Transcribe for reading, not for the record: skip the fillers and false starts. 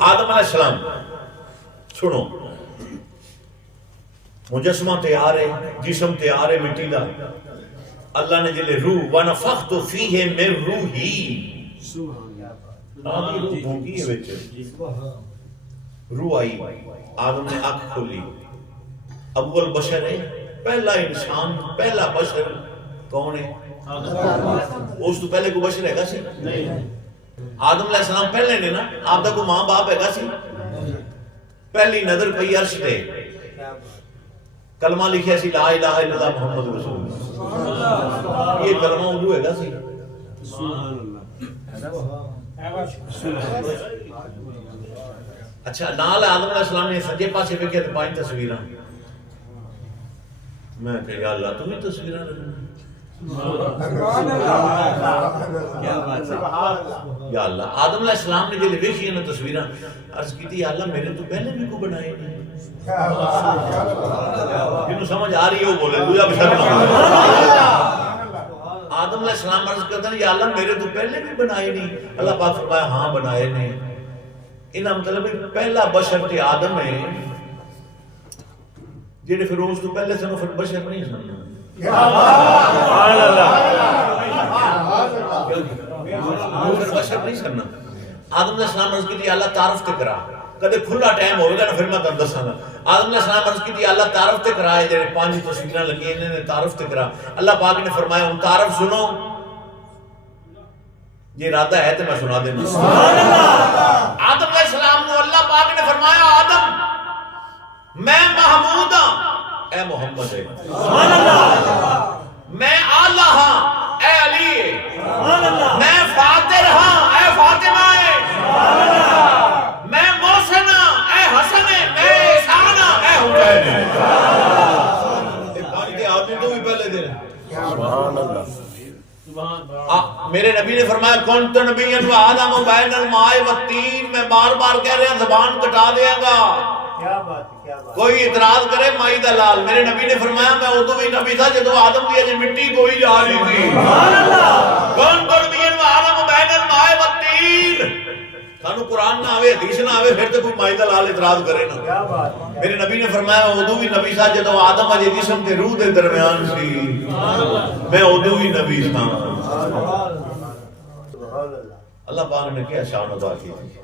آدم علیہ السلام سنو، مجسمہ تیار ہے، جسم تیار ہے مٹی دا، اللہ نے جلے روح وَنَفَخْتُ فِيهِ مِن رُوحِي روح آئی، آدم نے آنکھ کھولی، اول بشر ہے، پہلا انسان، پہلا بشر کون ہے؟ اس تو پہلے کوئی بشر ہے گا سی؟ آدم علیہ السلام پہلے نے نا، آپ دا کوئی ماں باپ ہے گا سی؟ پہلی نظر پئی عرش تے کلمہ لکھیا سی لا الہ الا اللہ محمد رسول اللہ، یہ کلمہ اردو ہے گا سی؟ اچھا نال آدم علیہ السلام نے سجے پاسے ویکھیا تے 5 تصویراں، میں کہ یا اللہ تو بھی تصویراں یا اللہ، آدم علیہ السلام نے جلے ویکھی نا تصویراں، عرض کی یا اللہ میرے تو پہلے بھی کو بنائے نہیں، جنہوں سمجھ آ رہی ہے وہ بولے دویا بشر نہ آدم علیہ السلام عرض کرتا ہے یا اللہ میرے تو پہلے بھی بنائے نہیں، اللہ پاک فرمایا ہاں بنائے نہیں، انہاں مطلب پہلا بشر تے آدم ہے، جیڑے پھر اس تو پہلے سنو پھر بشر نہیں سننا، پھر بشر نہیں سننا۔ آدم علیہ السلام عرض کی تھی اللہ تعارف تے کرا، کدے کھلا ٹائم ہوئے گا نا پھر میں تم دساں گا۔ آدم علیہ السلام عرض کی تھی اللہ تعارف تے کرا ہے، جیڑے 5 تصویراں لگی انہوں نے تعارف تے کرا، اللہ پاک نے فرمایا ان تعارف سنو، یہ ارادہ ہے تو میں سنا دینا۔ آدم علیہ السلام نے اللہ پاک نے فرمایا آدم میں محمود ہاں اے محمد ہے، میں آلہ ہاں اے علی ہے، میں فاتر ہاں اے فاطمہ ہے، میں محسن ہاں اے حسن ہے، میں احسان ہاں اے حسین ہے۔ یہ پانچ کے آدمی تو بھی پہلے دن سبحان اللہ۔ میرے نبی نے فرمایا کنت نبیًا و آدم بین الماء والطین، میں بار بار کہہ رہا ہوں زبان کٹا دیا گا، کوئی اعتراض کرے مائی دلال۔ میرے نبی نے فرمایا میں ادو بھی نبی تھا جدو آدم کی اجے مٹی کوئی جا رہی تھی، کنت نبیًا و آدم بین الماء والطین، سانو قرآن نہ آوے حدیث نہ آوے پھر تو کوئی مائی دلال اعتراض کرے نا۔ میرے نبی نے فرمایا میں ادو بھی نبی تھا جدو آدم اجے جسم تے روح دے درمیان سی، میں ادو بھی نبی تھا۔ اللہ پاک نے کیا شان ادا کی۔